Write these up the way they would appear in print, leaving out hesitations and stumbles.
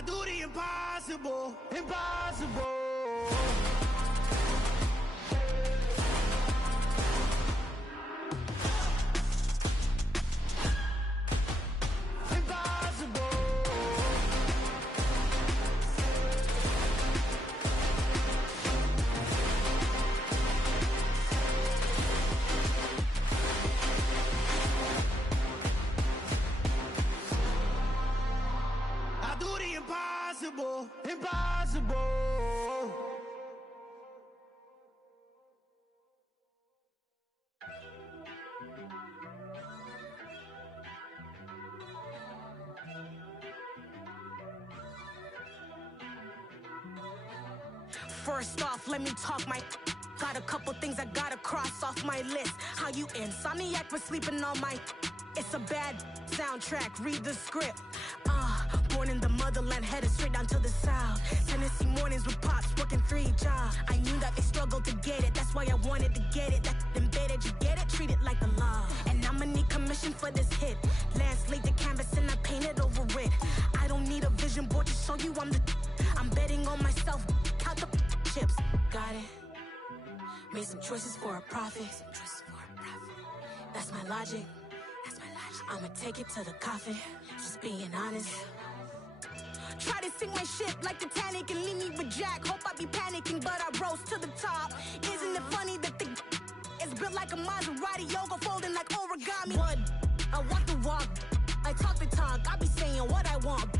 I do the impossible, impossible. Impossible, impossible. First off, let me talk my. Got a couple things I gotta cross off my list. How you insomniac for sleeping on my. It's a bad soundtrack, read the script. Born in the motherland, headed straight down to the south. Tennessee mornings with pops, working 3 jobs. I knew that they struggled to get it, that's why I wanted to get it. That embedded, you get it, treat it like a law. And I'ma need commission for this hit. Lance laid the canvas and I painted over it. I don't need a vision board to show you I'm betting on myself, count the chips. Got it. Made some choices for a profit. That's my logic. I'ma take it to the coffin, just being honest. Try to sink my ship like Titanic and leave me with Jack. Hope I be panicking, but I rose to the top. Isn't it funny that the is built like a Maserati, yoga folding like origami? What? I walk the walk, I talk the talk, I be saying what I want.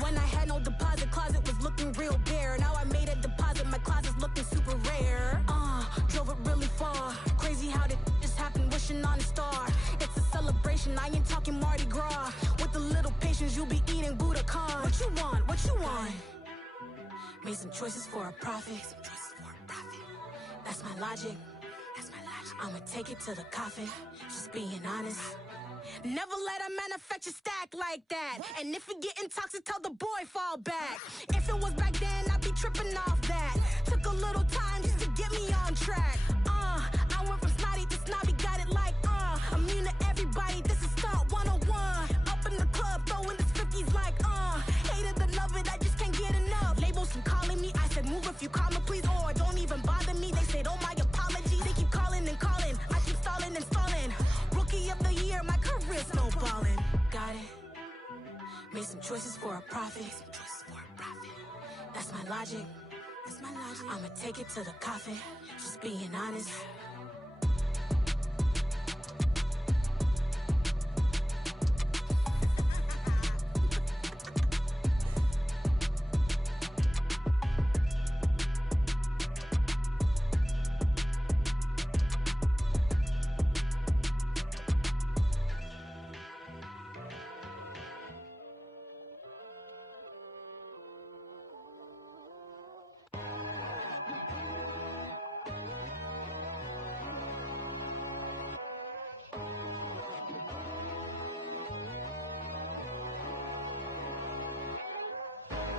When I had no deposit, closet was looking real bare. Now I made a deposit, my closet's looking super rare. Drove it really far. Crazy how did this happen, wishing on a star. It's a celebration, I ain't talking Mardi Gras. With a little patience, you'll be eating Budokan. What you want, what you want? Made some choices for a profit. That's my logic. I'ma take it to the coffin, just being honest. Never let a manufacture stack like that. And if you getting toxic, tell the boy fall back. If it was back then, I'd be tripping off that. Took a little time just to get me on track. I went from snotty to snobby, got it like immune to everybody, this is stunt 101. Up in the club, throwing the 50s like hate it, I love it, I just can't get enough. Labels from calling me, I said move if you call me please, or don't even bother me. They said oh my apologies, they keep calling and calling. I keep stalling and stalling. Rookie of the year, my career snowballing. Got it. Made some choices for a profit. That's my logic. I'ma take it to the coffin, just being honest.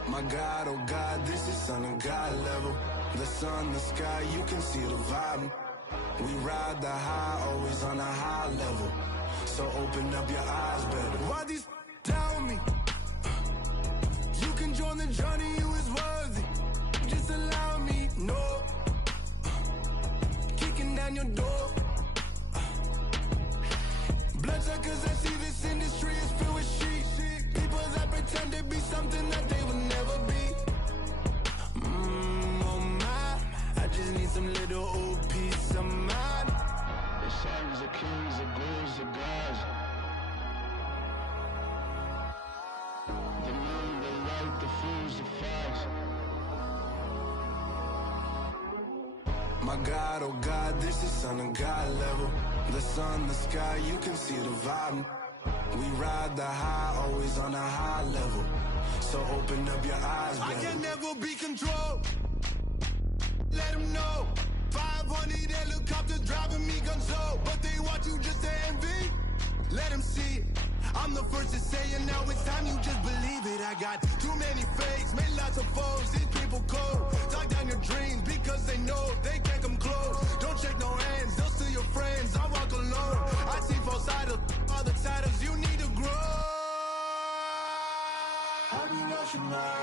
My God, oh God, this is Son of God level. The sun, the sky, you can see the vibe. We ride the high, always on a high level. So open up your eyes better. Why these tell me? You can join the journey, you is worthy. Just allow me, no. Kicking down your door. Bloodsuckers, I see this industry is filled with sheep. People that pretend to be something that they will never be. Oh my, I just need some little old peace of mind. The sons of kings, the ghouls, the gods. The moon, the light, the fools, the facts. My God, oh God, this is Son of God level. The sun, the sky, you can see the vibe. We ride the high, always on a high level. So open up your eyes, baby. I can never be controlled. Let them know. 500 helicopters driving me gonzo. But they want you just to envy. Let them see it. I'm the first to say it, now it's time you just believe it. I got too many fakes, made lots of foes. These people cold. Talk down your dreams because they know they can't come close. Don't shake no hands, they'll steal your friends. I walk alone. I see false idols, other titles, you need to grow. I'll be rushing now.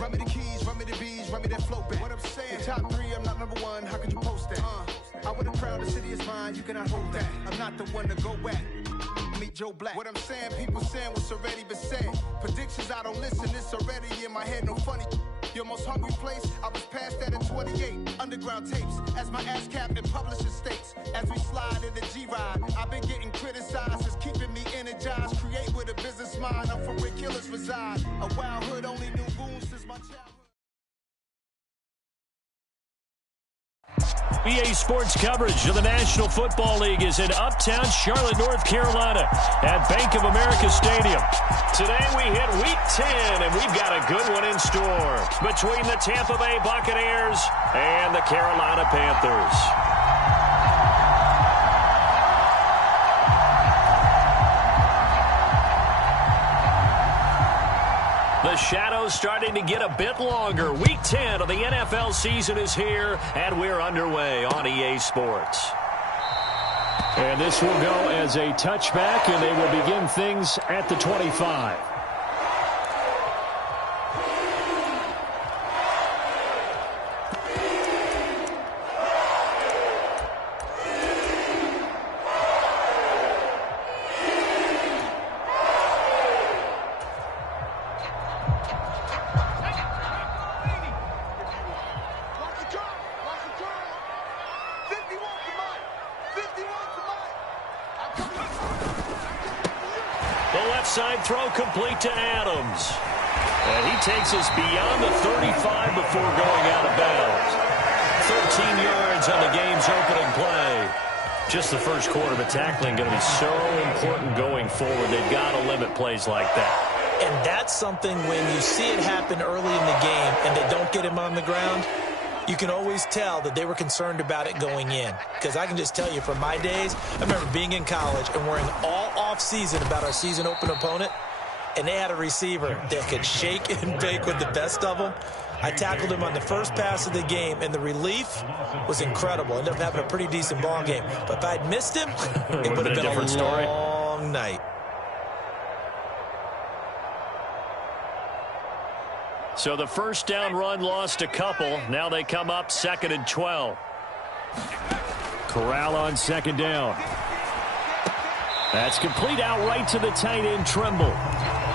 Run me the keys, run me the bees, run me that flow back. What I'm saying, top 3, I'm not number 1. How could you post that? I would have crowned the city is mine, you cannot hold that. I'm not the one to go at. Meet Joe Black. What I'm saying, people saying what's already been said. Predictions, I don't listen, it's already in my head, no funny. Your most hungry place, I was past that at 28. Underground tapes, as my ass cap and publishing states. As we slide in the G-Ride, I've been getting criticized, it's keeping me energized. Create with a business mind, I'm from where killers reside. A wild hood, only knew goons since my childhood. EA Sports coverage of the National Football League is in uptown Charlotte, North Carolina at Bank of America Stadium. Today we hit Week 10, and we've got a good one in store between the Tampa Bay Buccaneers and the Carolina Panthers. The shadow's starting to get a bit longer. Week 10 of the NFL season is here, and we're underway on EA Sports. And this will go as a touchback, and they will begin things at the 25. Side throw complete to Adams. And he takes us beyond the 35 before going out of bounds. 13 yards on the game's opening play. Just the first quarter, but tackling going to be so important going forward. They've got to limit plays like that. And that's something when you see it happen early in the game and they don't get him on the ground, you can always tell that they were concerned about it going in. Because I can just tell you from my days, I remember being in college and worrying all off-season about our season open opponent, and they had a receiver that could shake and bake with the best of them. I tackled him on the first pass of the game, and the relief was incredible. Ended up having a pretty decent ball game. But if I'd missed him, it would have been a long night. So the first down run lost a couple. Now they come up 2nd and 12. Corral on 2nd down. That's complete out right to the tight end, Trimble.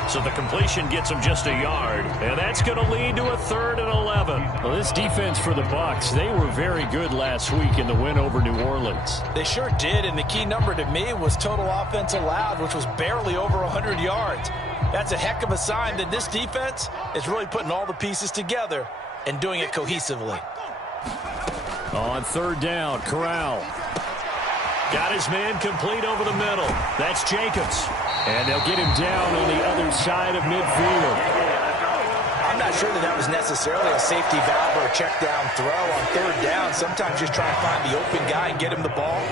So the completion gets him just a yard. And that's going to lead to a 3rd and 11. Well, this defense for the Bucs, they were very good last week in the win over New Orleans. They sure did, and the key number to me was total offense allowed, which was barely over 100 yards. That's a heck of a sign that this defense is really putting all the pieces together and doing it cohesively. On 3rd down, Corral. Got his man complete over the middle. That's Jacobs. And they'll get him down on the other side of midfield. I'm not sure that was necessarily a safety valve or a check down throw on 3rd down. Sometimes just try and find the open guy and get him the ball.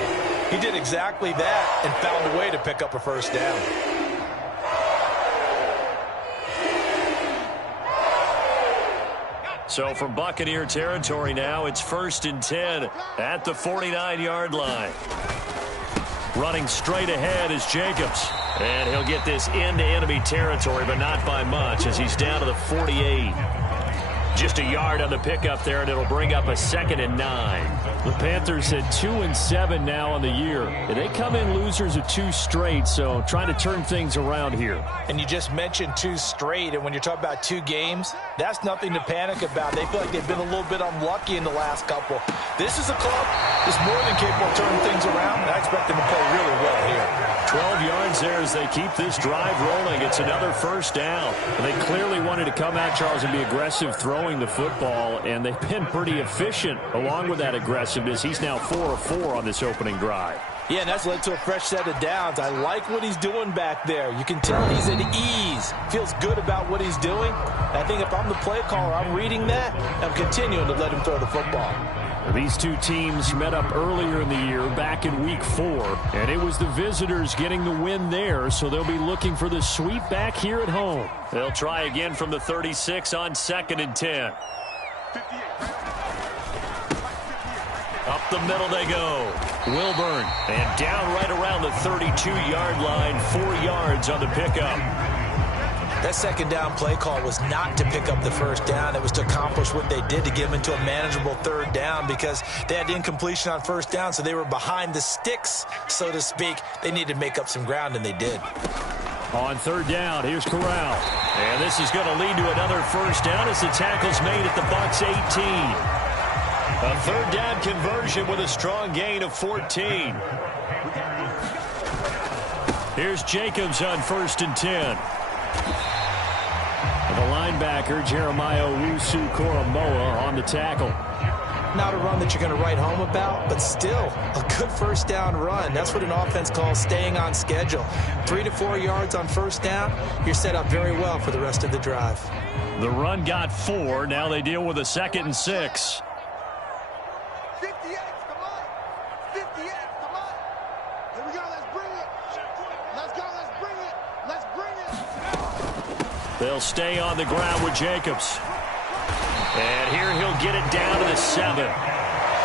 He did exactly that and found a way to pick up a 1st down. So from Buccaneer territory now, it's 1st and 10 at the 49-yard line. Running straight ahead is Jacobs. And he'll get this into enemy territory, but not by much as he's down to the 48. Just a yard on the pickup there, and it'll bring up a 2nd and 9. The Panthers at 2-7 now on the year. They come in losers of 2 straight, so trying to turn things around here. And you just mentioned 2 straight, and when you're talking about 2 games, that's nothing to panic about. They feel like they've been a little bit unlucky in the last couple. This is a club that's more than capable of turning things around, and I expect them to play really well here. 12 yards there as they keep this drive rolling. It's another 1st down. And they clearly wanted to come out, Charles, and be aggressive throwing the football, and they've been pretty efficient along with that aggressiveness. He's now 4 of 4 on this opening drive. Yeah, and that's led to a fresh set of downs. I like what he's doing back there. You can tell he's at ease. Feels good about what he's doing. I think if I'm the play caller, I'm reading that. I'm continuing to let him throw the football. These two teams met up earlier in the year, back in Week 4, and it was the visitors getting the win there, so they'll be looking for the sweep back here at home. They'll try again from the 36 on 2nd and 10. Up the middle they go. Wilburn, and down right around the 32-yard line, 4 yards on the pickup. That second down play call was not to pick up the first down. It was to accomplish what they did, to get them into a manageable third down, because they had incompletion on first down, so they were behind the sticks, so to speak. They needed to make up some ground, and they did. On third down, here's Corral. And this is going to lead to another first down as the tackle's made at the Bucs 18. A third down conversion with a strong gain of 14. Here's Jacobs on 1st and 10. The linebacker, Jeremiah Owusu-Koramoah, on the tackle. Not a run that you're going to write home about, but still a good first down run. That's what an offense calls staying on schedule. 3 to 4 yards on first down, you're set up very well for the rest of the drive. The run got 4. Now they deal with a 2nd and 6. 58, come on. 58, come on. Here we go, let's bring it. Let's go, let's bring it. Let's bring it. They'll stay on the ground with Jacobs. And here he'll get it down to the 7.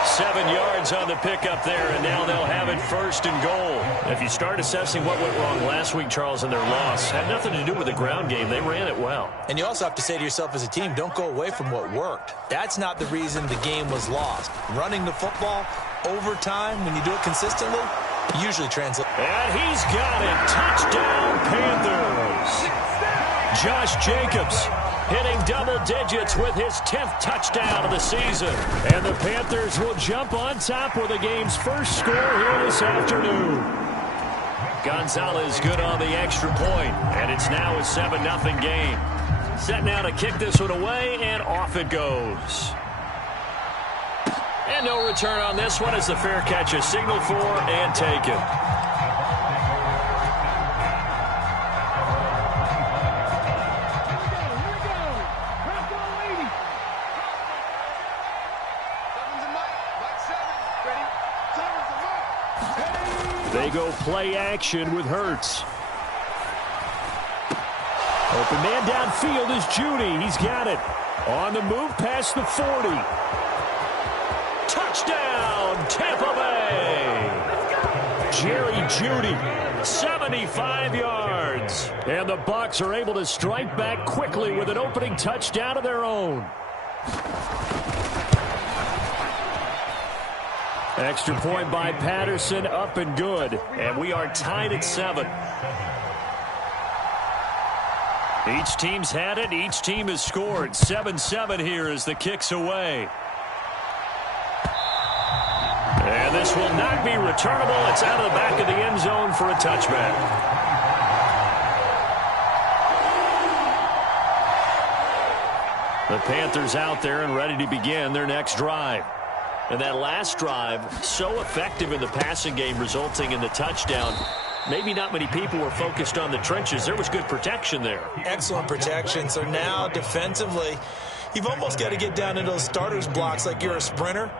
7 yards on the pickup there, and now they'll have it 1st and goal. If you start assessing what went wrong last week, Charles, in their loss, had nothing to do with the ground game. They ran it well. And you also have to say to yourself as a team, don't go away from what worked. That's not the reason the game was lost. Running the football over time, when you do it consistently, usually translates. And he's got it. Touchdown, Panthers. Josh Jacobs hitting double digits with his 10th touchdown of the season. And the Panthers will jump on top with the game's first score here this afternoon. Gonzalez good on the extra point, and it's now a 7-0 game. Set now to kick this one away, and off it goes. And no return on this one as the fair catch is signaled for and taken. They go play action with Hurts. Open man downfield is Judy. He's got it. On the move past the 40. Touchdown, Tampa Bay. Jerry Judy, 75 yards. And the Bucs are able to strike back quickly with an opening touchdown of their own. Extra point by Patterson, up and good. And we are tied at 7. Each team's had it. Each team has scored. 7-7 here as the kick's away. And this will not be returnable. It's out of the back of the end zone for a touchback. The Panthers out there and ready to begin their next drive. And that last drive, so effective in the passing game, resulting in the touchdown. Maybe not many people were focused on the trenches. There was good protection there. Excellent protection. So now, defensively, you've almost got to get down into those starters blocks like you're a sprinter.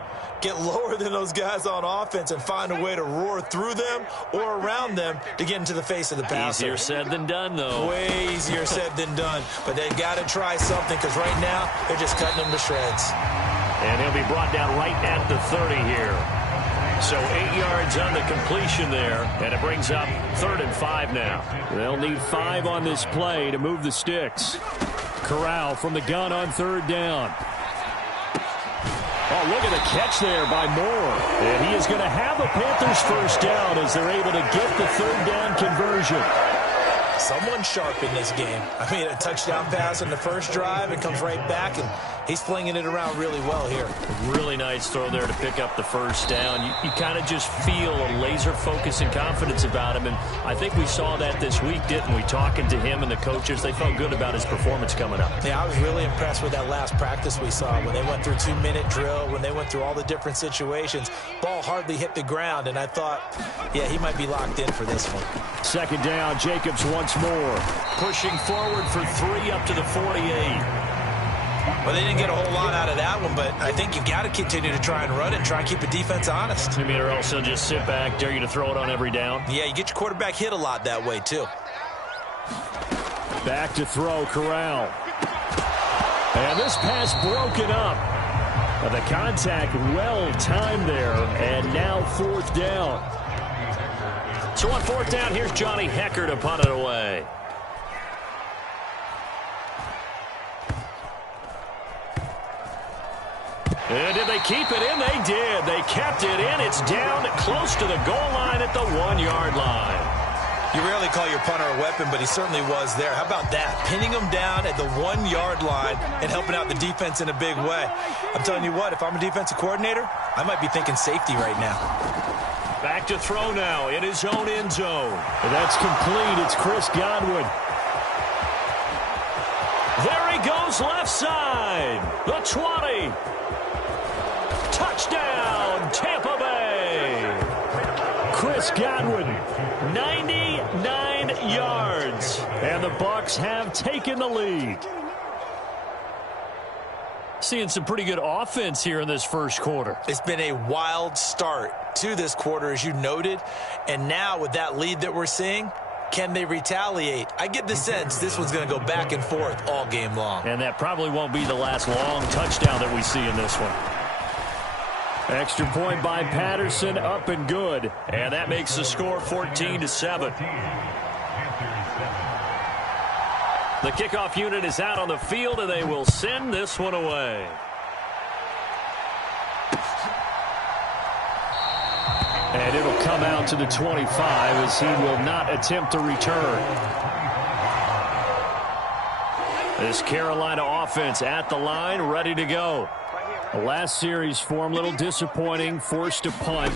Get lower than those guys on offense and find a way to roar through them or around them to get into the face of the passer. Easier said than done, though. Way easier said than done. But they've got to try something, because right now they're just cutting them to shreds. And he'll be brought down right at the 30 here. So 8 yards on the completion there, and it brings up 3rd and 5 now. They'll need 5 on this play to move the sticks. Corral from the gun on 3rd down. Oh, look at the catch there by Moore. And he is going to have the Panthers first down as they're able to get the 3rd down conversion. Someone sharp in this game. I mean, a touchdown pass in the first drive and comes right back, and he's flinging it around really well here. Really nice throw there to pick up the first down. You kind of just feel a laser focus and confidence about him, and I think we saw that this week, didn't we? Talking to him and the coaches, they felt good about his performance coming up. Yeah, I was really impressed with that last practice we saw when they went through 2-minute drill, when they went through all the different situations. Ball hardly hit the ground, and I thought, yeah, he might be locked in for this one. 2nd down, Jacobs once more. Pushing forward for 3 up to the 48. Well, they didn't get a whole lot out of that one, but I think you've got to continue to try and run it and try and keep the defense honest. You mean, or else they'll just sit back, dare you to throw it on every down? Yeah, you get your quarterback hit a lot that way, too. Back to throw, Corral. And this pass broken up. But the contact well timed there, and now 4th down. So on 4th down, here's Johnny Hecker to punt it away. And did they keep it in? They did. They kept it in. It's down close to the goal line at the 1-yard line. You rarely call your punter a weapon, but he certainly was there. How about that? Pinning him down at the 1-yard line and helping out the defense in a big way. I'm telling you what, if I'm a defensive coordinator, I might be thinking safety right now. Back to throw now in his own end zone. And that's complete. It's Chris Godwin. There he goes left side. The 20. Touchdown, Tampa Bay. Chris Godwin, 99 yards. And the Bucs have taken the lead. Seeing some pretty good offense here in this first quarter. It's been a wild start to this quarter, as you noted. And now with that lead that we're seeing, can they retaliate? I get the sense this one's going to go back and forth all game long. And that probably won't be the last long touchdown that we see in this one. Extra point by Patterson, up and good. And that makes the score 14-7. The kickoff unit is out on the field, and they will send this one away. And it'll come out to the 25 as he will not attempt to return. This Carolina offense at the line, ready to go. The last series for him, a little disappointing, forced to punt.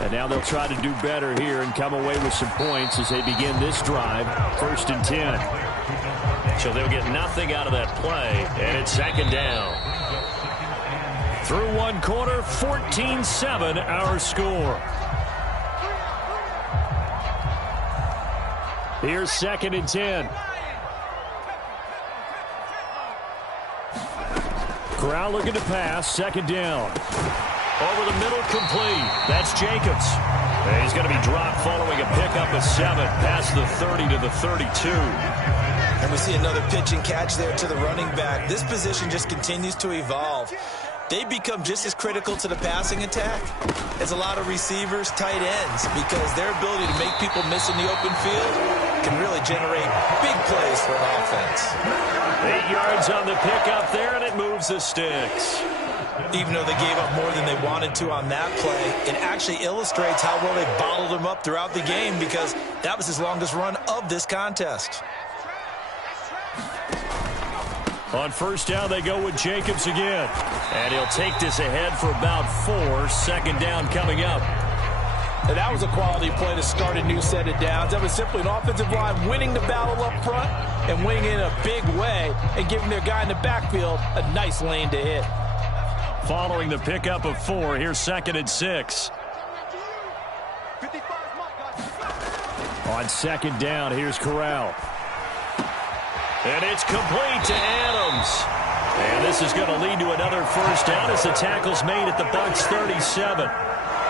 And now they'll try to do better here and come away with some points as they begin this drive, 1st and 10. So they'll get nothing out of that play, and it's 2nd down. Through one quarter, 14-7 our score. Here's 2nd and 10. Corral looking to pass, 2nd down. Over the middle, complete. That's Jacobs. And he's going to be dropped following a pickup of 7 past the 30 to the 32. And we see another pitch and catch there to the running back. This position just continues to evolve. They become just as critical to the passing attack as a lot of receivers, tight ends, because their ability to make people miss in the open field can really generate big plays for an offense. 8 yards on the pickup there, and it moves the sticks. Even though they gave up more than they wanted to on that play, it actually illustrates how well they bottled him up throughout the game, because that was his longest run of this contest. On 1st down, they go with Jacobs again. And he'll take this ahead for about 4. 2nd down coming up. And that was a quality play to start a new set of downs. That was simply an offensive line winning the battle up front and winning in a big way and giving their guy in the backfield a nice lane to hit. Following the pickup of 4, here's 2nd and 6. On 2nd down, here's Corral. And it's complete to Adams. And this is going to lead to another 1st down as the tackle's made at the Bucs 37.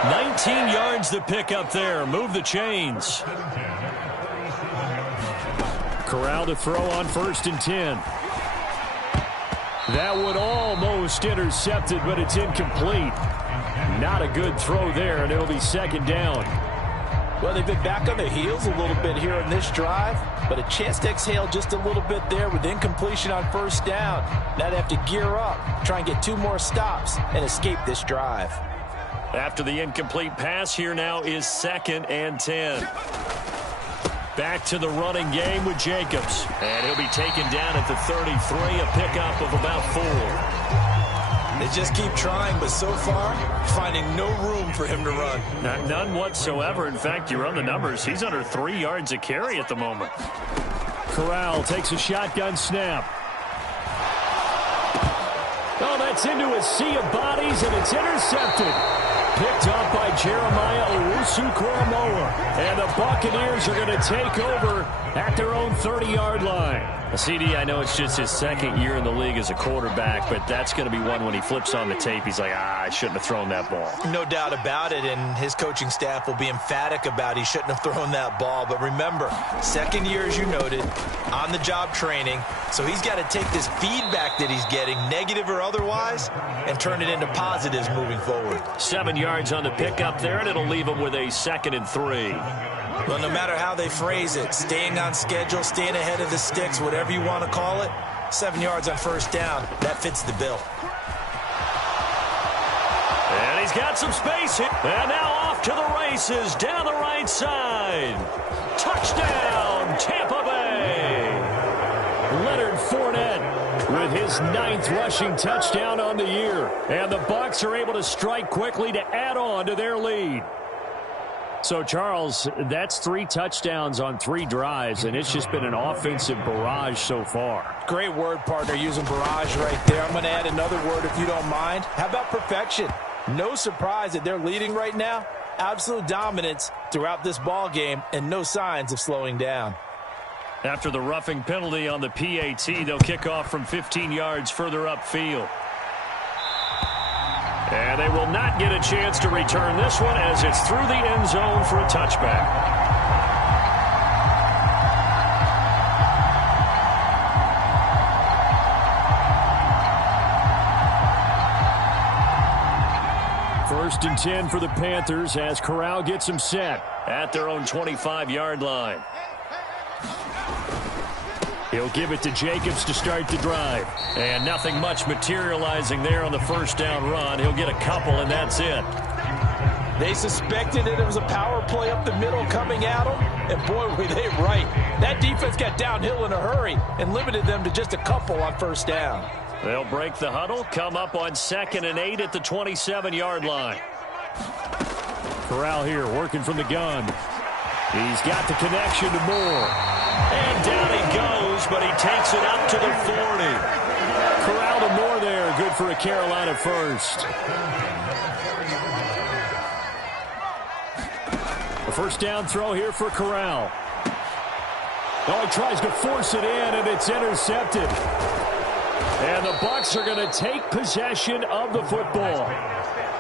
19 yards to pick up there. Move the chains. Corral to throw on 1st and 10. That one almost intercepted, but it's incomplete. Not a good throw there, and it'll be 2nd down. Well, they've been back on their heels a little bit here in this drive, but a chance to exhale just a little bit there with incompletion on 1st down. Now they have to gear up, try and get 2 more stops, and escape this drive. After the incomplete pass, here now is 2nd and 10. Back to the running game with Jacobs. And he'll be taken down at the 33, a pickup of about 4. They just keep trying, but so far, finding no room for him to run. None whatsoever. In fact, you run the numbers. He's under 3 yards a carry at the moment. Corral takes a shotgun snap. Oh, that's into a sea of bodies, and it's intercepted. Picked up by Jeremiah Owusu-Koramoah. And the Buccaneers are going to take over at their own 30-yard line. CD, I know it's just his 2nd year in the league as a quarterback, but that's going to be one when he flips on the tape. He's like, I shouldn't have thrown that ball. No doubt about it, and his coaching staff will be emphatic about he shouldn't have thrown that ball. But remember, 2nd year, as you noted, on-the-job training, so he's got to take this feedback that he's getting, negative or otherwise, and turn it into positives moving forward. 7 yards on the pickup there, and it'll leave him with a 2nd and 3. Well, no matter how they phrase it, staying on schedule, staying ahead of the sticks, whatever you want to call it, 7 yards on 1st down, that fits the bill. he's got some space here. And now off to the races down the right side. Touchdown, Tampa Bay. Leonard Fournette with his 9th rushing touchdown on the year. And the Bucs are able to strike quickly to add on to their lead. So, Charles, that's 3 touchdowns on 3 drives, and it's just been an offensive barrage so far. Great word, partner, using barrage right there. I'm going to add another word if you don't mind. How about perfection? No surprise that they're leading right now. Absolute dominance throughout this ball game and no signs of slowing down. After the roughing penalty on the PAT, they'll kick off from 15 yards further upfield. And they will not get a chance to return this one as it's through the end zone for a touchback. First and 10 for the Panthers as Corral gets them set at their own 25-yard line. He'll give it to Jacobs to start the drive. And nothing much materializing there on the first down run. He'll get a couple, and that's it. They suspected that it was a power play up the middle coming at them, and boy, were they right. That defense got downhill in a hurry and limited them to just a couple on first down. They'll break the huddle, come up on 2nd and 8 at the 27-yard line. Corral here working from the gun. He's got the connection to Moore. And down he goes, but he takes it up to the 40. Corral to Moore there, good for a Carolina first. A first down throw here for Corral. Oh, he tries to force it in, and it's intercepted. And the Bucs are going to take possession of the football.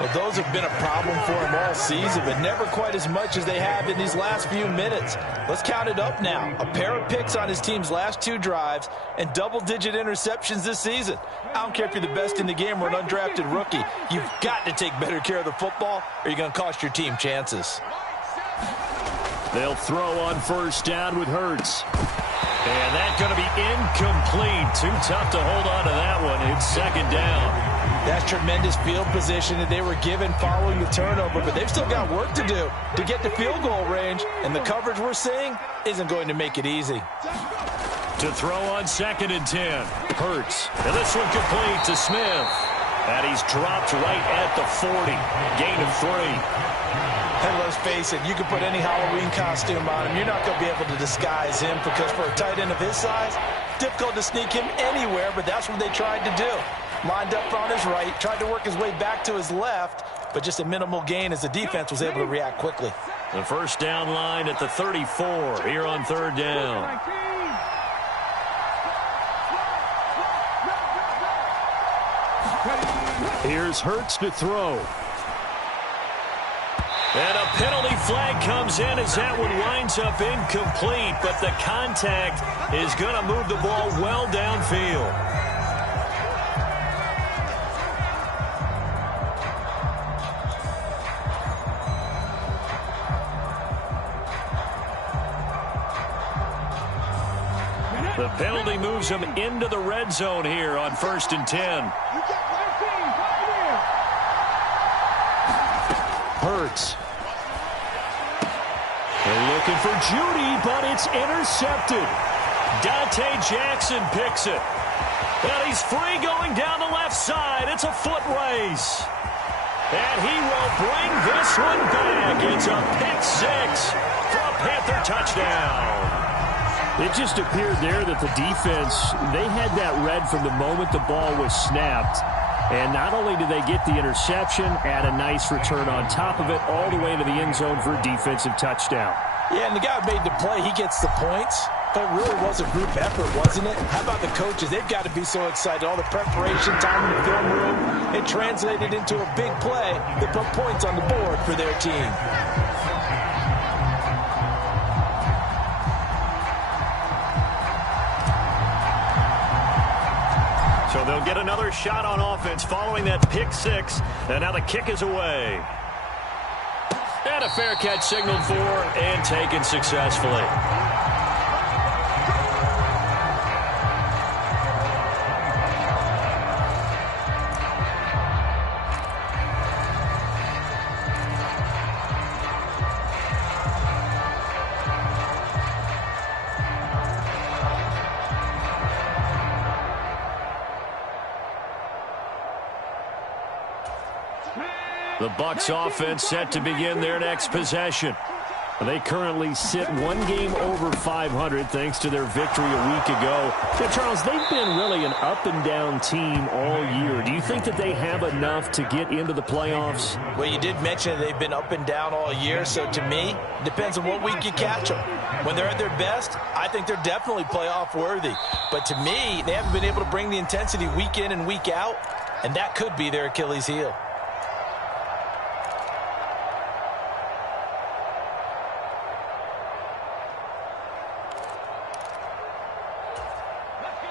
Well, those have been a problem for them all season, but never quite as much as they have in these last few minutes. Let's count it up now. A pair of picks on his team's last 2 drives and double-digit interceptions this season. I don't care if you're the best in the game or an undrafted rookie. You've got to take better care of the football or you're going to cost your team chances. They'll throw on first down with Hurts. And that's going to be incomplete. Too tough to hold on to that one. It's 2nd down. That's tremendous field position that they were given following the turnover, but they've still got work to do to get to field goal range, and the coverage we're seeing isn't going to make it easy. To throw on 2nd and 10. Hurts. And this one complete to Smith. And he's dropped right at the 40. Gain of 3. And let's face it, you can put any Halloween costume on him. You're not going to be able to disguise him because for a tight end of his size, difficult to sneak him anywhere, but that's what they tried to do. Lined up on his right, tried to work his way back to his left, but just a minimal gain as the defense was able to react quickly. The first down line at the 34 here on 3rd down. Here's Hurts to throw. And a penalty flag comes in as that one winds up incomplete, but the contact is going to move the ball well downfield. The penalty moves him into the red zone here on 1st and 10. Hurts. They're looking for Judy, but it's intercepted. Dante Jackson picks it. And he's free going down the left side. It's a foot race. And he will bring this one back. It's a pick 6 for a Panther touchdown. It just appeared there that the defense, they had that read from the moment the ball was snapped. And not only did they get the interception, add a nice return on top of it, all the way to the end zone for a defensive touchdown. Yeah, and the guy who made the play, he gets the points. But it really was a group effort, wasn't it? How about the coaches? They've got to be so excited. All the preparation, time in the film room, it translated into a big play that put points on the board for their team. So they'll get another shot on offense following that pick 6. And now the kick is away. And a fair catch signaled for and taken successfully. The Bucs offense set to begin their next possession. They currently sit one game over 500 thanks to their victory a week ago. So, Charles, they've been really an up-and-down team all year. Do you think that they have enough to get into the playoffs? Well, you did mention they've been up and down all year, so to me, it depends on what week you catch them. When they're at their best, I think they're definitely playoff worthy. But to me, they haven't been able to bring the intensity week in and week out, and that could be their Achilles heel.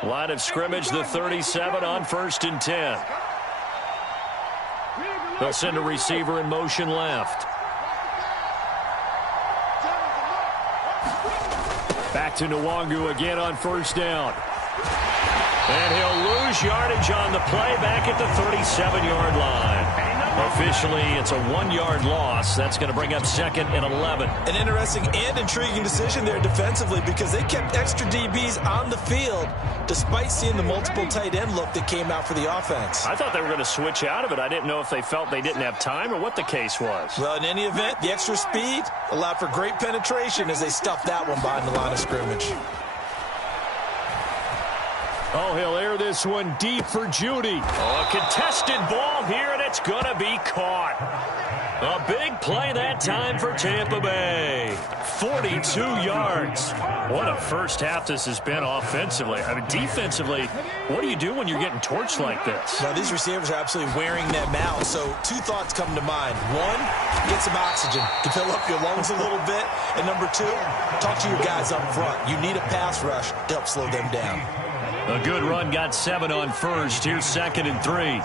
Line of scrimmage, the 37 on 1st and 10. They'll send a receiver in motion left. Back to Nwangu again on 1st down. And he'll lose yardage on the play back at the 37-yard line. Officially, it's a 1-yard loss. That's going to bring up 2nd and 11. An interesting and intriguing decision there defensively because they kept extra DBs on the field despite seeing the multiple tight end look that came out for the offense. I thought they were going to switch out of it. I didn't know if they felt they didn't have time or what the case was. Well, in any event, the extra speed allowed for great penetration as they stuffed that one behind the line of scrimmage. Oh, he'll air this one deep for Judy. Oh, a contested ball here, and it's going to be caught. A big play that time for Tampa Bay. 42 yards. What a first half this has been offensively. I mean, defensively, what do you do when you're getting torched like this? Well, these receivers are absolutely wearing them out. So 2 thoughts come to mind. 1, get some oxygen to fill up your lungs a little bit. And number 2, talk to your guys up front. You need a pass rush to help slow them down. A good run, got 7 on 1st. Here's 2nd and 3.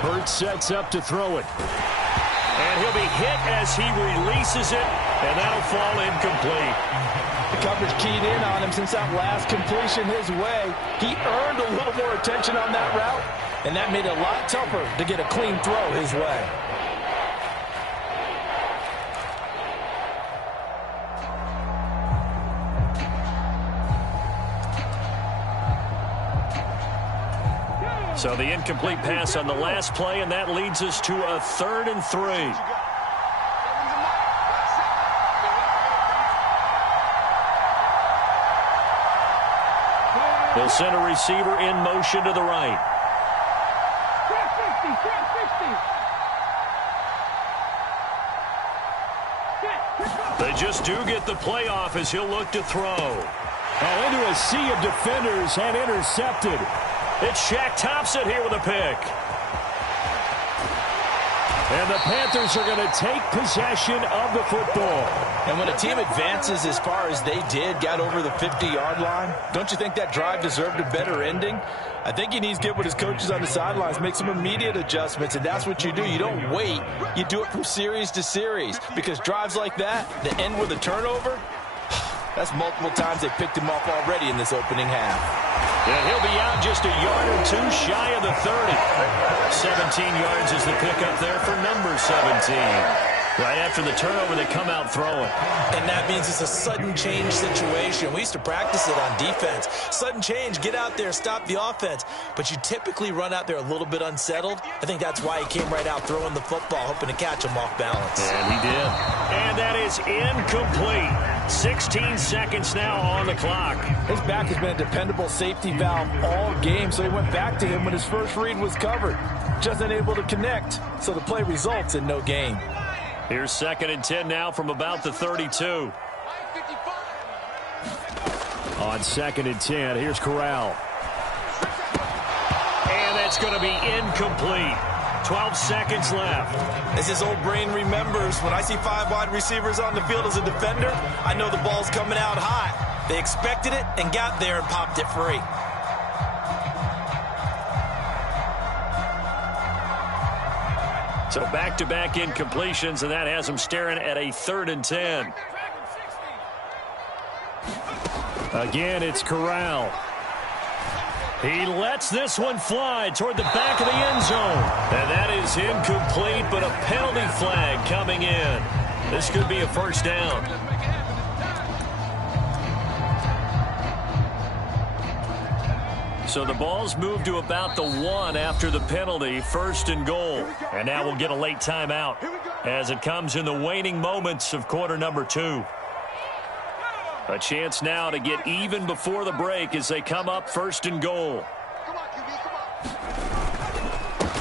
Hurts sets up to throw it. And he'll be hit as he releases it, and that'll fall incomplete. The coverage keyed in on him since that last completion his way. He earned a little more attention on that route, and that made it a lot tougher to get a clean throw his way. So the incomplete pass on the last play, and that leads us to a 3rd and 3. They'll send a receiver in motion to the right. They just do get the playoff as he'll look to throw. Oh, into a sea of defenders and intercepted. It's Shaq Thompson here with a pick. And the Panthers are going to take possession of the football. And when a team advances as far as they did, got over the 50-yard line, don't you think that drive deserved a better ending? I think he needs to get with his coaches on the sidelines, make some immediate adjustments, and that's what you do. You don't wait. You do it from series to series because drives like that that end with a turnover, that's multiple times they picked him off already in this opening half. Yeah, he'll be out just a yard or 2 shy of the 30. 17 yards is the pickup there for number 17. Right after the turnover, they come out throwing. And that means it's a sudden change situation. We used to practice it on defense. Sudden change, get out there, stop the offense. But you typically run out there a little bit unsettled. I think that's why he came right out throwing the football, hoping to catch him off balance. And he did. And that is incomplete. 16 seconds now on the clock. His back has been a dependable safety valve all game, so he went back to him when his first read was covered. Just unable to connect, so the play results in no gain. Here's 2nd and 10 now from about the 32. On 2nd and 10, here's Corral. And that's going to be incomplete. 12 seconds left. As his old brain remembers, when I see 5 wide receivers on the field as a defender, I know the ball's coming out hot. They expected it and got there and popped it free. So back-to-back incompletions, and that has them staring at a 3rd and 10. Again, it's Corral. He lets this one fly toward the back of the end zone. And that is incomplete, but a penalty flag coming in. This could be a 1st down. So the ball's moved to about the 1 after the penalty, 1st and goal. And now we'll get a late timeout as it comes in the waning moments of quarter number 2. A chance now to get even before the break as they come up 1st and goal.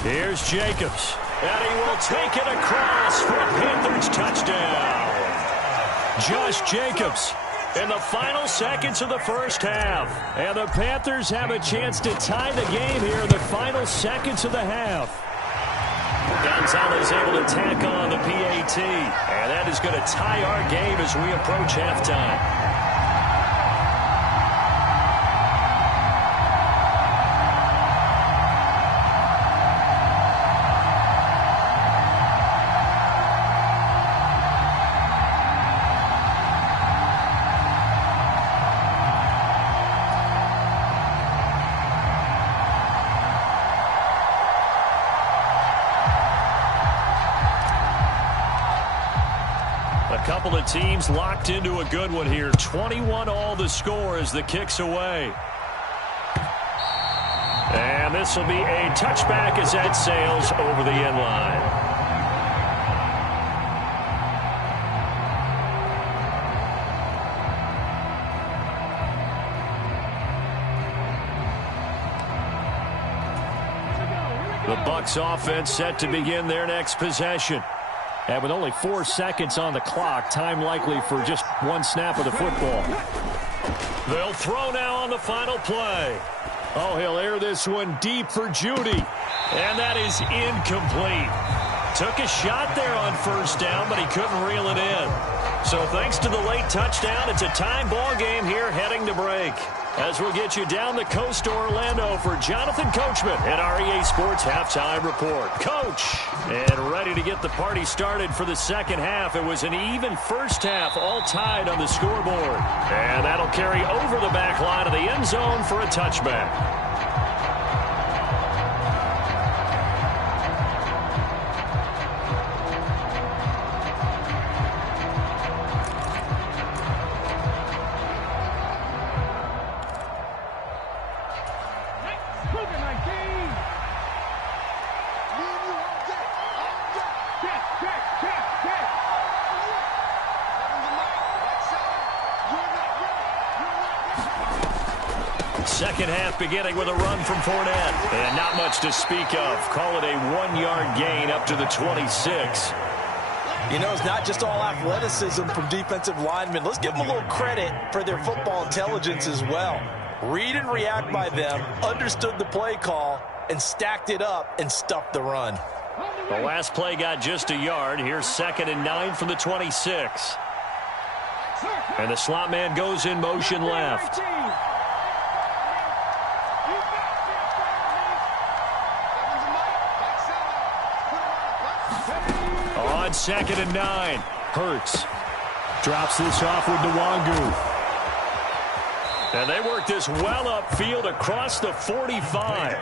Here's Jacobs. And he will take it across for a Panthers touchdown. Josh Jacobs in the final seconds of the first half. And the Panthers have a chance to tie the game here in the final seconds of the half. Gonzalez able to tack on the PAT. And that is going to tie our game as we approach halftime. Couple of teams locked into a good one here. 21 all the score as the kick's away. And this will be a touchback as that sails over the end line. The Bucs offense set to begin their next possession. And with only 4 seconds on the clock, time likely for just one snap of the football. They'll throw now on the final play. Oh, he'll air this one deep for Judy. And that is incomplete. Took a shot there on 1st down, but he couldn't reel it in. So thanks to the late touchdown, it's a time ball game here heading to break. As we'll get you down the coast to Orlando for Jonathan Coachman at our EA Sports Halftime Report. Coach, and ready to get the party started for the second half. It was an even first half, all tied on the scoreboard. And that'll carry over the back line of the end zone for a touchback. Second half beginning with a run from Fournette. And not much to speak of. Call it a 1-yard gain up to the 26. You know, it's not just all athleticism from defensive linemen. Let's give them a little credit for their football intelligence as well. Read and react by them, understood the play call, and stacked it up and stuffed the run. The last play got just a yard. Here's 2nd and 9 from the 26. And the slot man goes in motion left. On 2nd and 9, Hurts drops this off with Nwangu. And they work this well upfield across the 45.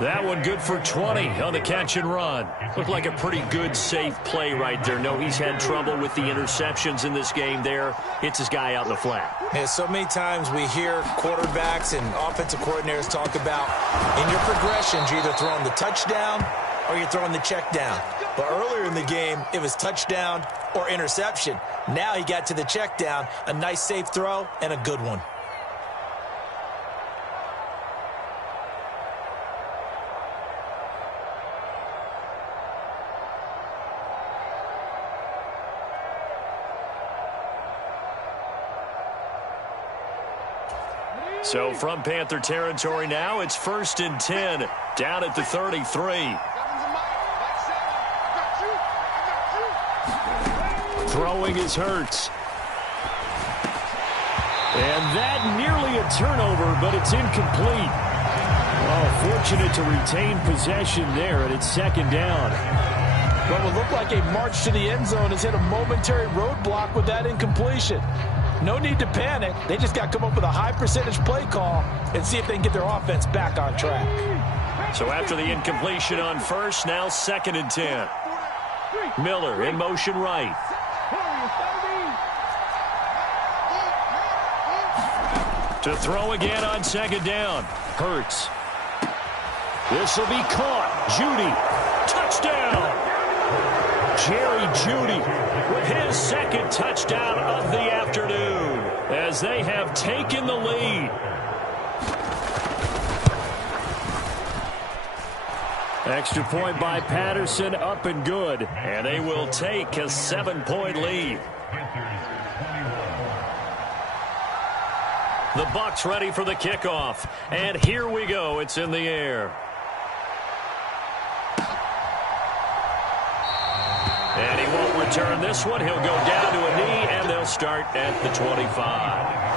That one good for 20 on the catch and run. Looked like a pretty good, safe play right there. No, he's had trouble with the interceptions in this game there. Hits his guy out in the flat. Yeah, so many times we hear quarterbacks and offensive coordinators talk about in your progressions, you're either throwing the touchdown or you're throwing the check down. But earlier in the game, it was touchdown or interception. Now he got to the check down, a nice safe throw, and a good one. So from Panther territory now, it's 1st and 10, down at the 33. Throwing is Hurts. And that nearly a turnover, but it's incomplete. Oh, fortunate to retain possession there, and it's 2nd down. What would look like a march to the end zone has hit a momentary roadblock with that incompletion. No need to panic. They just got to come up with a high percentage play call and see if they can get their offense back on track. So after the incompletion on 1st, now 2nd and 10. Miller in motion right. To throw again on second down. Hurts. This will be caught. Judy. Touchdown. Jerry Judy with his second touchdown of the afternoon as they have taken the lead. Extra point by Patterson, up and good. And they will take a 7-point lead. The Bucs ready for the kickoff. And here we go. It's in the air. And he won't return this one. He'll go down to a knee, and they'll start at the 25.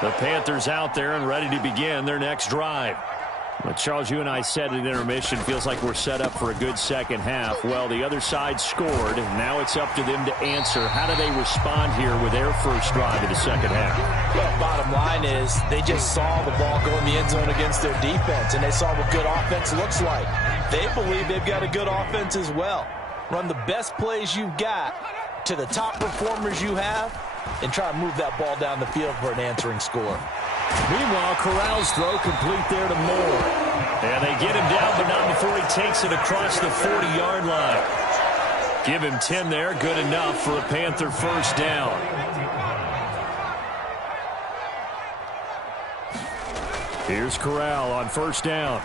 The Panthers out there and ready to begin their next drive. Well, Charles, you and I said at intermission, feels like we're set up for a good second half. Well, the other side scored. Now it's up to them to answer. How do they respond here with their first drive of the second half? Well, bottom line is they just saw the ball go in the end zone against their defense, and they saw what good offense looks like. They believe they've got a good offense as well. Run the best plays you've got to the top performers you have, and try to move that ball down the field for an answering score. Meanwhile, Corral's throw complete there to Moore. And they get him down, but not before he takes it across the 40-yard line. Give him 10 there, good enough for a Panther first down. Here's Corral on first down.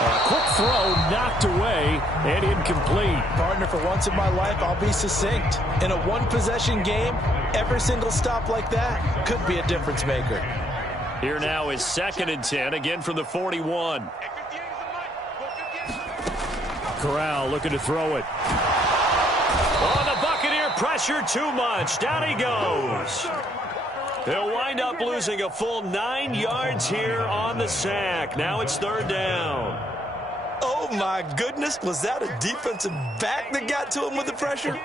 A quick throw knocked away and incomplete. Partner, for once in my life, I'll be succinct. In a one-possession game, every single stop like that could be a difference maker. Here now is 2nd and 10, again from the 41. Corral looking to throw it. Oh, the Buccaneer pressure too much. Down he goes. He'll wind up losing a full 9 yards here on the sack. Now it's 3rd down. Oh, my goodness. Was that a defensive back that got to him with the pressure?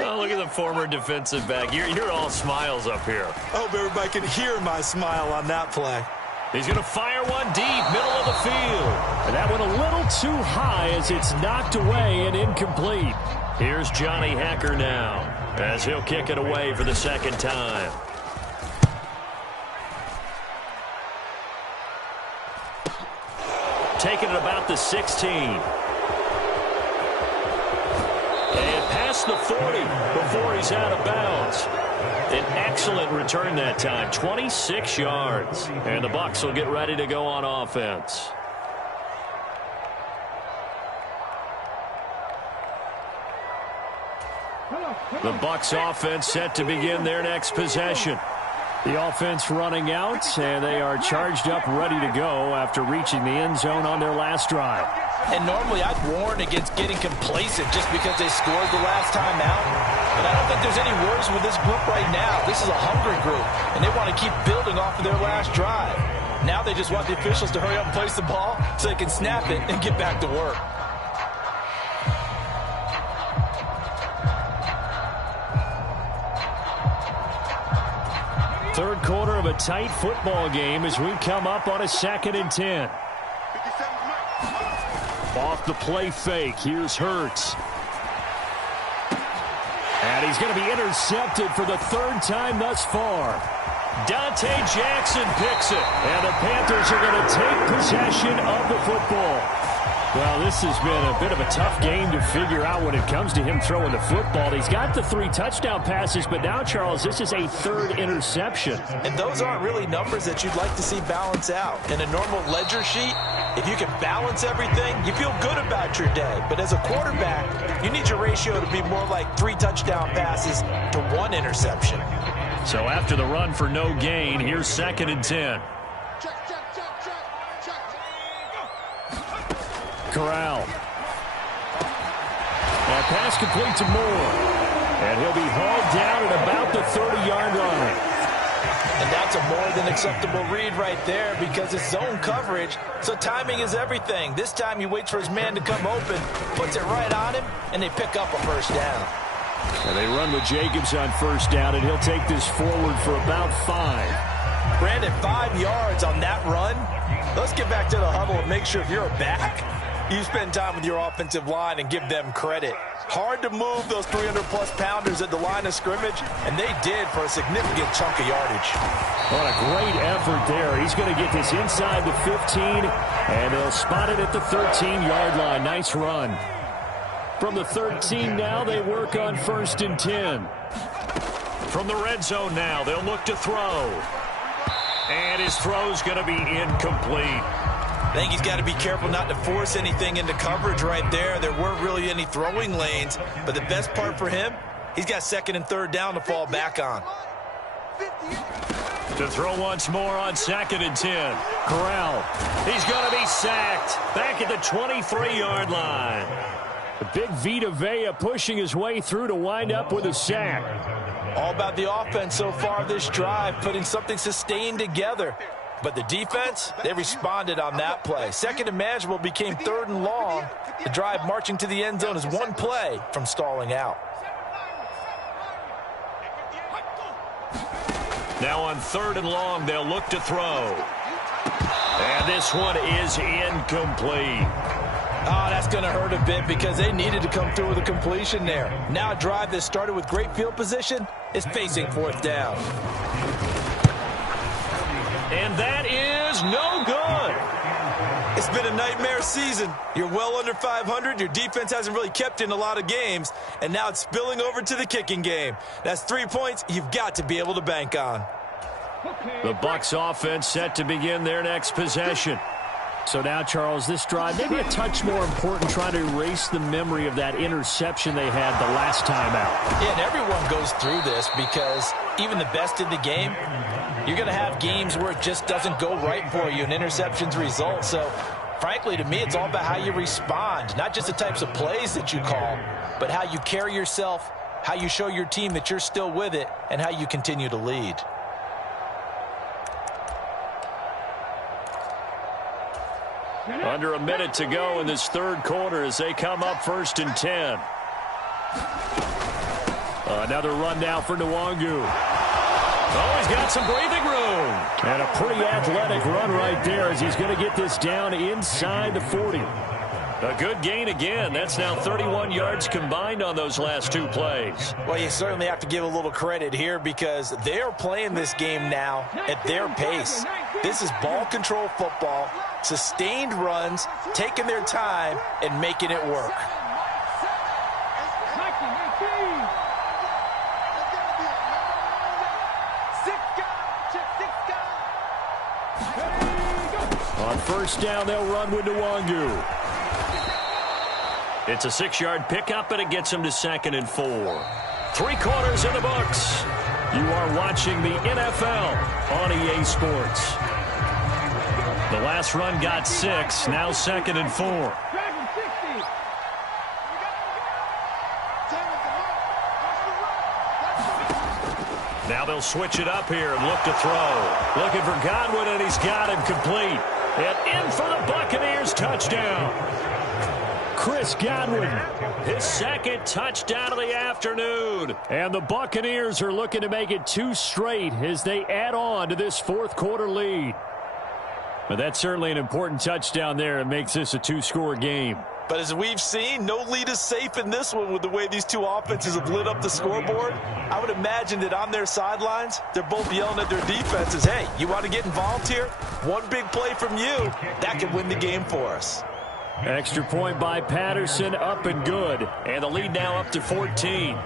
Oh, look at the former defensive back. You're all smiles up here. I hope everybody can hear my smile on that play. He's going to fire one deep, middle of the field. And that went a little too high as it's knocked away and incomplete. Here's Johnny Hacker now as he'll kick it away for the second time. Taking it about the 16. And past the 40 before he's out of bounds. An excellent return that time, 26 yards. And the Bucs will get ready to go on offense. The Bucs offense set to begin their next possession. The offense running out, and they are charged up, ready to go after reaching the end zone on their last drive. And normally I'd warn against getting complacent just because they scored the last time out. But I don't think there's any worries with this group right now. This is a hungry group, and they want to keep building off of their last drive. Now they just want the officials to hurry up and place the ball so they can snap it and get back to work. Third quarter of a tight football game as we come up on a 2nd and 10. Off the play fake. Here's Hurts. And he's going to be intercepted for the 3rd time thus far. Dante Jackson picks it. And the Panthers are going to take possession of the football. Well, this has been a bit of a tough game to figure out when it comes to him throwing the football. He's got the 3 touchdown passes, but now, Charles, this is a 3rd interception. And those aren't really numbers that you'd like to see balance out. In a normal ledger sheet, if you can balance everything, you feel good about your day. But as a quarterback, you need your ratio to be more like 3 touchdown passes to 1 interception. So after the run for no gain, here's 2nd and 10. Corral. And pass complete to Moore. And he'll be hauled down at about the 30-yard line. And that's a more than acceptable read right there because it's zone coverage, so timing is everything. This time he waits for his man to come open, puts it right on him, and they pick up a first down. And they run with Jacobs on first down, and he'll take this forward for about 5. Brandon, 5 yards on that run. Let's get back to the huddle and make sure if you're a back, You spend time with your offensive line and give them credit. Hard to move those 300-plus pounders at the line of scrimmage, and they did for a significant chunk of yardage. What a great effort there. He's going to get this inside the 15, and they'll spot it at the 13-yard line. Nice run. From the 13 now, they work on 1st and 10. From the red zone now, they'll look to throw. And his throw's going to be incomplete. I think he's got to be careful not to force anything into coverage right there. There weren't really any throwing lanes, but the best part for him, he's got 2nd and 3rd down to fall back on. To throw once more on 2nd and 10. Corral. He's going to be sacked back at the 23-yard line. The big Vita Vea pushing his way through to wind up with a sack. All about the offense so far this drive, putting something sustained together. But the defense, they responded on that play. 2nd and manageable became 3rd and long. The drive marching to the end zone is one play from stalling out. Now on 3rd and long, they'll look to throw. And this one is incomplete. Oh, that's going to hurt a bit because they needed to come through with a completion there. Now a drive that started with great field position is facing 4th down. And that is no good. It's been a nightmare season. You're well under 500. Your defense hasn't really kept in a lot of games. And now it's spilling over to the kicking game. That's 3 points you've got to be able to bank on. The Bucs offense set to begin their next possession. So now, Charles, this drive maybe a touch more important, trying to erase the memory of that interception they had the last time out. Yeah, and everyone goes through this because even the best in the game, you're going to have games where it just doesn't go right for you, and interceptions result. So, frankly, to me, it's all about how you respond, not just the types of plays that you call, but how you carry yourself, how you show your team that you're still with it, and how you continue to lead. Under a minute to go in this 3rd quarter as they come up 1st and 10. Another run now for Nwangu. Oh, he's got some breathing room. And a pretty athletic run right there as he's going to get this down inside the 40. A good gain again. That's now 31 yards combined on those last 2 plays. Well, you certainly have to give a little credit here because they're playing this game now at their pace. This is ball control football, sustained runs, taking their time, and making it work. On 1st down, they'll run with Nwangu. It's a 6-yard pickup, and it gets him to 2nd and 4. 3 quarters in the books. You are watching the NFL on EA Sports. The last run got 6, now 2nd and 4. Now they'll switch it up here and look to throw. Looking for Godwin, and he's got him complete. And in for the Buccaneers touchdown. Chris Godwin, his 2nd touchdown of the afternoon. And the Buccaneers are looking to make it 2 straight as they add on to this 4th quarter lead. But that's certainly an important touchdown there. It makes this a 2-score game. But as we've seen, no lead is safe in this one with the way these two offenses have lit up the scoreboard. I would imagine that on their sidelines, they're both yelling at their defenses, hey, you want to get involved here? One big play from you, that could win the game for us. Extra point by Patterson, up and good. And the lead now up to 14.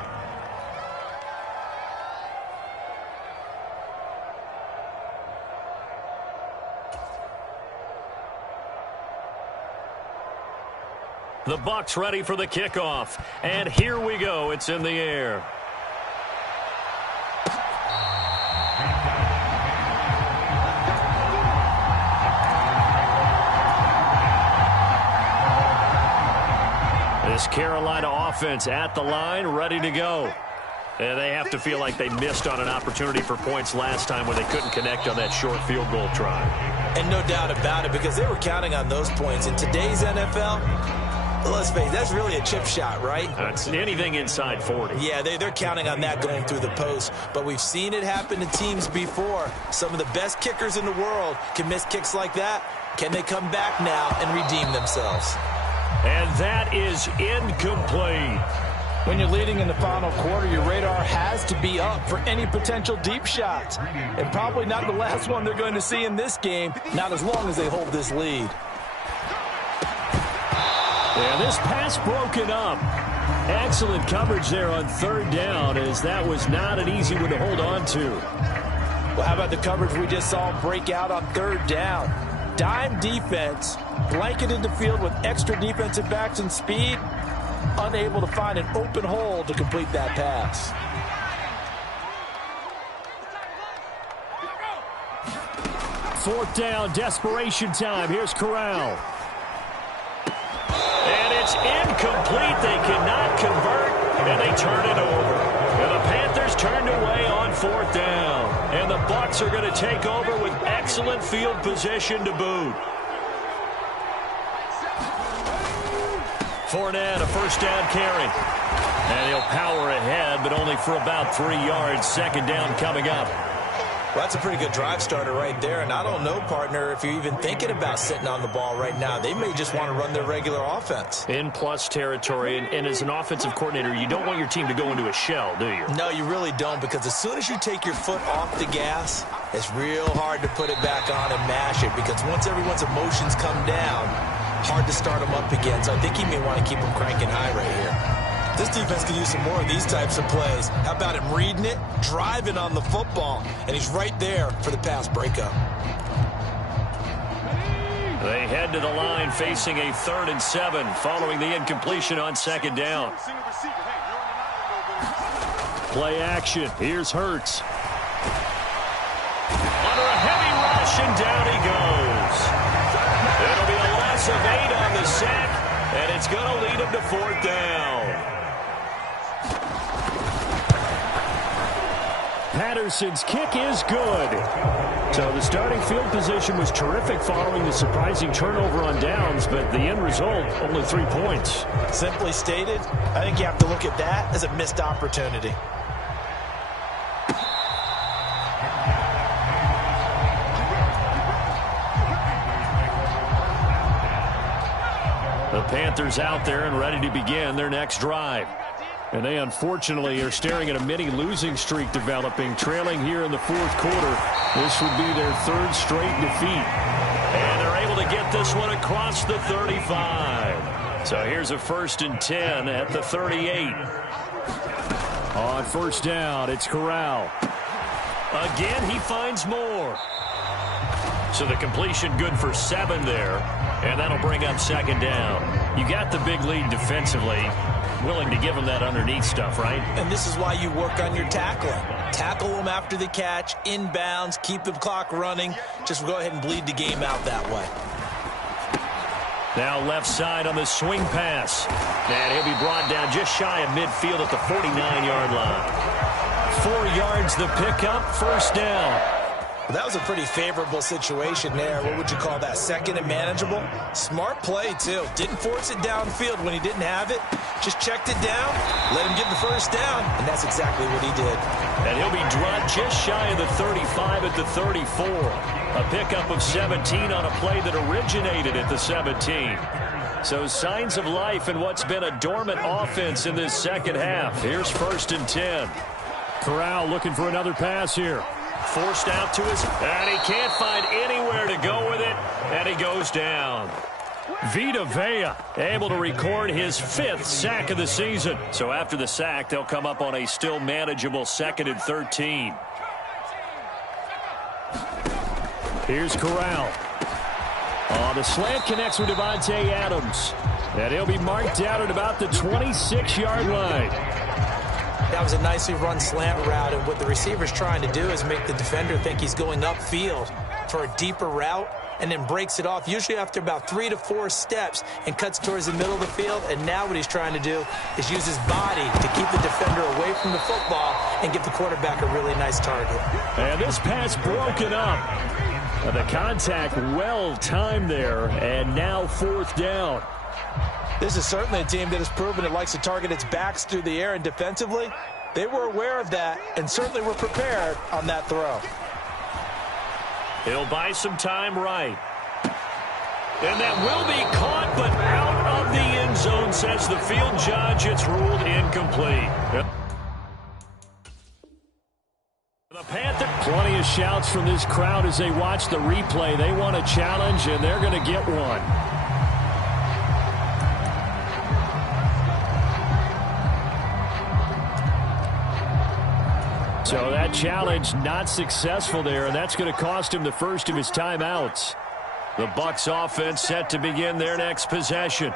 The Bucs ready for the kickoff. And here we go. It's in the air. This Carolina offense at the line, ready to go. And they have to feel like they missed on an opportunity for points last time when they couldn't connect on that short field goal try. And no doubt about it, because they were counting on those points. In today's NFL, let's face it, that's really a chip shot, right? It's anything inside 40. Yeah, they're counting on that going through the post. But we've seen it happen to teams before. Some of the best kickers in the world can miss kicks like that. Can they come back now and redeem themselves? And that is incomplete. When you're leading in the final quarter, your radar has to be up for any potential deep shots. And probably not the last one they're going to see in this game, not as long as they hold this lead. And this pass broken up. Excellent coverage there on third down, as that was not an easy one to hold on to. Well, how about the coverage we just saw break out on third down? Dime defense, blanketed the field with extra defensive backs and speed, unable to find an open hole to complete that pass. Fourth down, desperation time. Here's Corral. And it's incomplete. They cannot convert, and they turn it over. And the Panthers turned away on fourth down. And the Bucs are going to take over with excellent field position to boot. Fournette, a first down carry. And he'll power ahead, but only for about 3 yards. Second down coming up. Well, that's a pretty good drive starter right there. And I don't know, partner, if you're even thinking about sitting on the ball right now. They may just want to run their regular offense. In plus territory. And as an offensive coordinator, you don't want your team to go into a shell, do you? No, you really don't, because as soon as you take your foot off the gas, it's real hard to put it back on and mash it, because once everyone's emotions come down, hard to start them up again. So I think he may want to keep them cranking high right here. This defense can use some more of these types of plays. How about him reading it, driving on the football, and he's right there for the pass breakup. They head to the line facing a 3rd and 7 following the incompletion on second down. Play action. Here's Hurts. Under a heavy rush, and down he goes. It'll be a loss of 8 on the sack, and it's going to lead him to fourth down. Patterson's kick is good. So the starting field position was terrific following the surprising turnover on downs, but the end result, only 3 points. Simply stated, I think you have to look at that as a missed opportunity. The Panthers out there and ready to begin their next drive. And they unfortunately are staring at a mini losing streak developing, trailing here in the fourth quarter. This would be their 3rd straight defeat. And they're able to get this one across the 35. So here's a 1st and 10 at the 38. On first down, it's Corral. Again, he finds more. So the completion good for 7 there. And that'll bring up second down. You got the big lead defensively. Willing to give them that underneath stuff, right? And this is why you work on your tackling. Tackle them after the catch, inbounds, keep the clock running. Just go ahead and bleed the game out that way. Now left side on the swing pass. And he'll be brought down just shy of midfield at the 49-yard line. 4 yards the pickup, first down. Well, that was a pretty favorable situation there. What would you call that? Second and manageable? Smart play, too. Didn't force it downfield when he didn't have it. Just checked it down, let him get the first down, and that's exactly what he did. And he'll be dropped just shy of the 35 at the 34. A pickup of 17 on a play that originated at the 17. So signs of life in what's been a dormant offense in this second half. Here's 1st and 10. Corral looking for another pass here. Forced out to his, and he can't find anywhere to go with it, and he goes down. Vita Vea able to record his 5th sack of the season. So after the sack, they'll come up on a still manageable 2nd and 13. Here's Corral. The slant connects with Devontae Adams. And he'll be marked down at about the 26-yard line. That was a nicely run slant route, and what the receiver's trying to do is make the defender think he's going upfield for a deeper route, and then breaks it off, usually after about 3 to 4 steps, and cuts towards the middle of the field. And now what he's trying to do is use his body to keep the defender away from the football and give the quarterback a really nice target. And this pass broken up. The contact well timed there, and now 4th down. This is certainly a team that has proven it likes to target its backs through the air, and defensively, they were aware of that and certainly were prepared on that throw. He'll buy some time right. And that will be caught, but out of the decision, says the field judge. It's ruled incomplete. The Panthers. Plenty of shouts from this crowd as they watch the replay. They want a challenge, and they're going to get one. So that challenge not successful there, and that's going to cost him the first of his timeouts. The Bucs offense set to begin their next possession.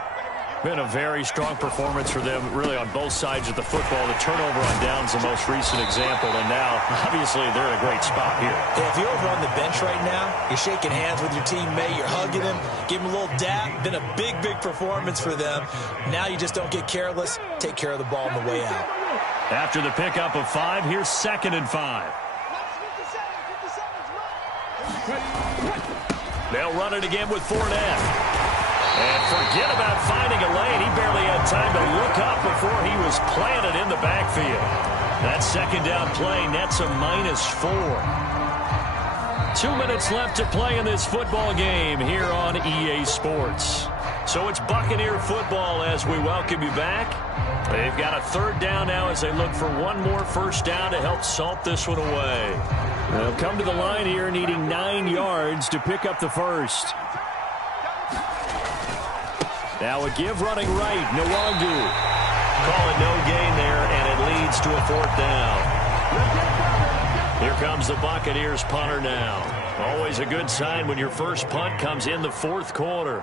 Been a very strong performance for them, really, on both sides of the football. The turnover on downs the most recent example, and now, obviously, they're in a great spot here. Yeah, if you're over on the bench right now, you're shaking hands with your teammate, you're hugging him, give him a little dap. Been a big, big performance for them. Now you just don't get careless. Take care of the ball on the way out. After the pickup of 5, here's 2nd and 5. They'll run it again with Fournette. And forget about finding a lane. He barely had time to look up before he was planted in the backfield. That second down play nets a -4. 2 minutes left to play in this football game here on EA Sports. So it's Buccaneer football as we welcome you back. They've got a 3rd down now as they look for one more first down to help salt this one away. They'll come to the line here needing 9 yards to pick up the first. Now a give running right, Nwangu. Call it no gain there, and it leads to a 4th down. Here comes the Buccaneers punter now. Always a good sign when your first punt comes in the 4th quarter.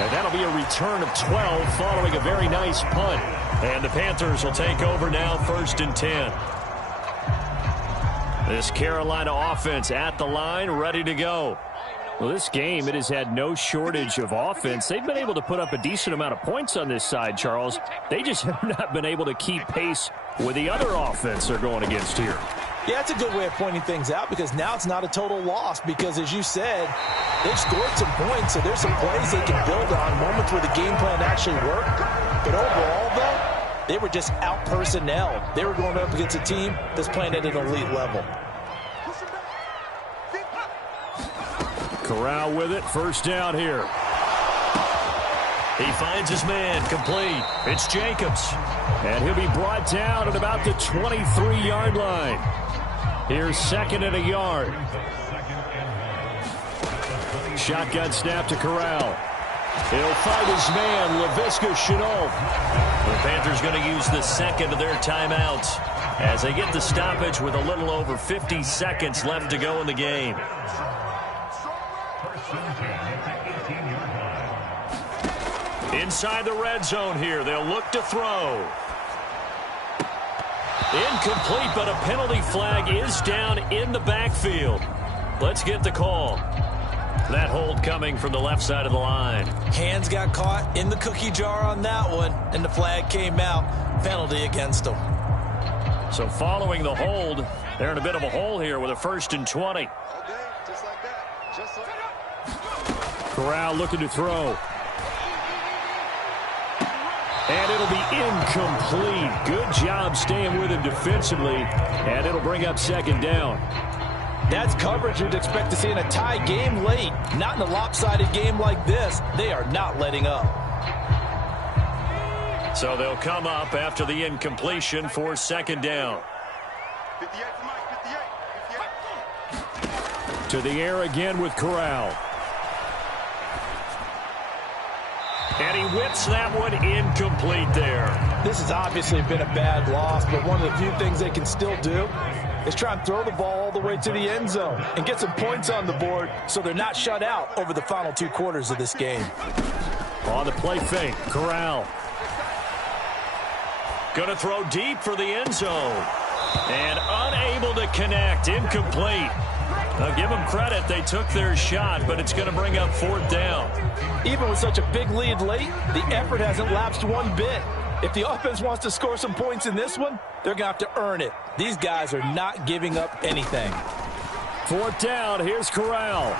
And that'll be a return of 12 following a very nice punt. And the Panthers will take over now, 1st and 10. This Carolina offense at the line, ready to go. Well, this game, it has had no shortage of offense. They've been able to put up a decent amount of points on this side, Charles. They just have not been able to keep pace with the other offense they're going against here. Yeah, that's a good way of pointing things out because now it's not a total loss because, as you said, they've scored some points, so there's some plays they can build on, moments where the game plan actually worked. But overall, though, they were just out-personnel. They were going up against a team that's playing at an elite level. Corral with it, 1st down here. He finds his man, complete. It's Jacobs. And he'll be brought down at about the 23-yard line. Here's 2nd and a yard. Shotgun snap to Corral. He'll find his man, Laviska Shenault. The Panthers going to use the 2nd of their timeouts as they get the stoppage with a little over 50 seconds left to go in the game. Inside the red zone here, they'll look to throw. Incomplete, but a penalty flag is down in the backfield. Let's get the call. That hold coming from the left side of the line. Hands got caught in the cookie jar on that one, and the flag came out. Penalty against them. So following the hold, they're in a bit of a hole here with a 1st and 20. Just like that. Just like that. Corral looking to throw. And it'll be incomplete. Good job staying with him defensively. And it'll bring up 2nd down. That's coverage you'd expect to see in a tie game late. Not in a lopsided game like this. They are not letting up. So they'll come up after the incompletion for 2nd down. 58 to Mike, 58. To the air again with Corral. And he whips that one incomplete there. This has obviously been a bad loss, but one of the few things they can still do is try and throw the ball all the way to the end zone and get some points on the board so they're not shut out over the final 2 quarters of this game. On the play fake, Corral. Going to throw deep for the end zone. And unable to connect, incomplete. Now give them credit, they took their shot, but it's going to bring up 4th down. Even with such a big lead late, the effort hasn't lapsed one bit. If the offense wants to score some points in this one, they're going to have to earn it. These guys are not giving up anything. 4th down, here's Corral.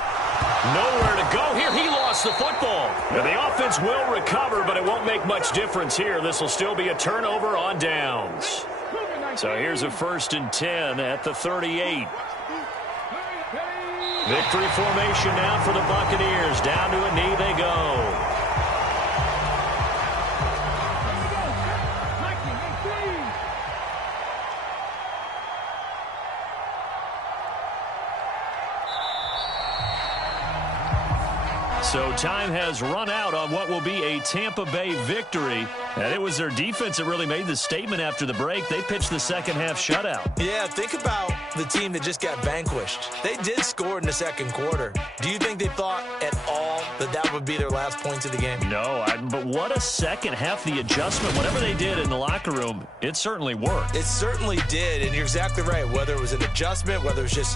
Nowhere to go here. He lost the football. And the offense will recover, but it won't make much difference here. This will still be a turnover on downs. So here's a 1st and 10 at the 38. Victory formation now for the Buccaneers. Down to a knee they go. So time has run out on what will be a Tampa Bay victory. And it was their defense that really made the statement after the break. They pitched the second half shutout. Yeah, think about the team that just got vanquished. They did score in the second quarter. Do you think they thought at all that that would be their last points of the game? No, but what a second half. The adjustment, whatever they did in the locker room, it certainly worked. It certainly did, and you're exactly right. Whether it was an adjustment, whether it was just